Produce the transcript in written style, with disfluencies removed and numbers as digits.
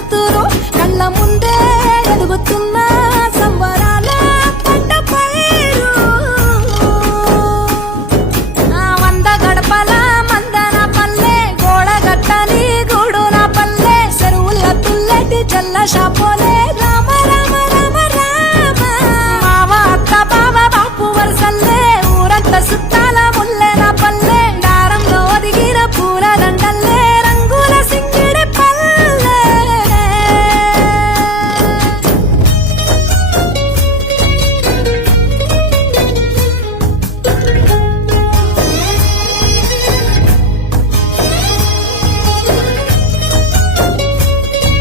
కూతురు కళ్ళ ముందే ఎదుగుతున్న సంబరాల పంట పైరు. వంద గడపల మందన పల్లె గోడ గట్టని గూడు నా పల్లె చెరువుల తుల్లటి జల్ల షాపోలే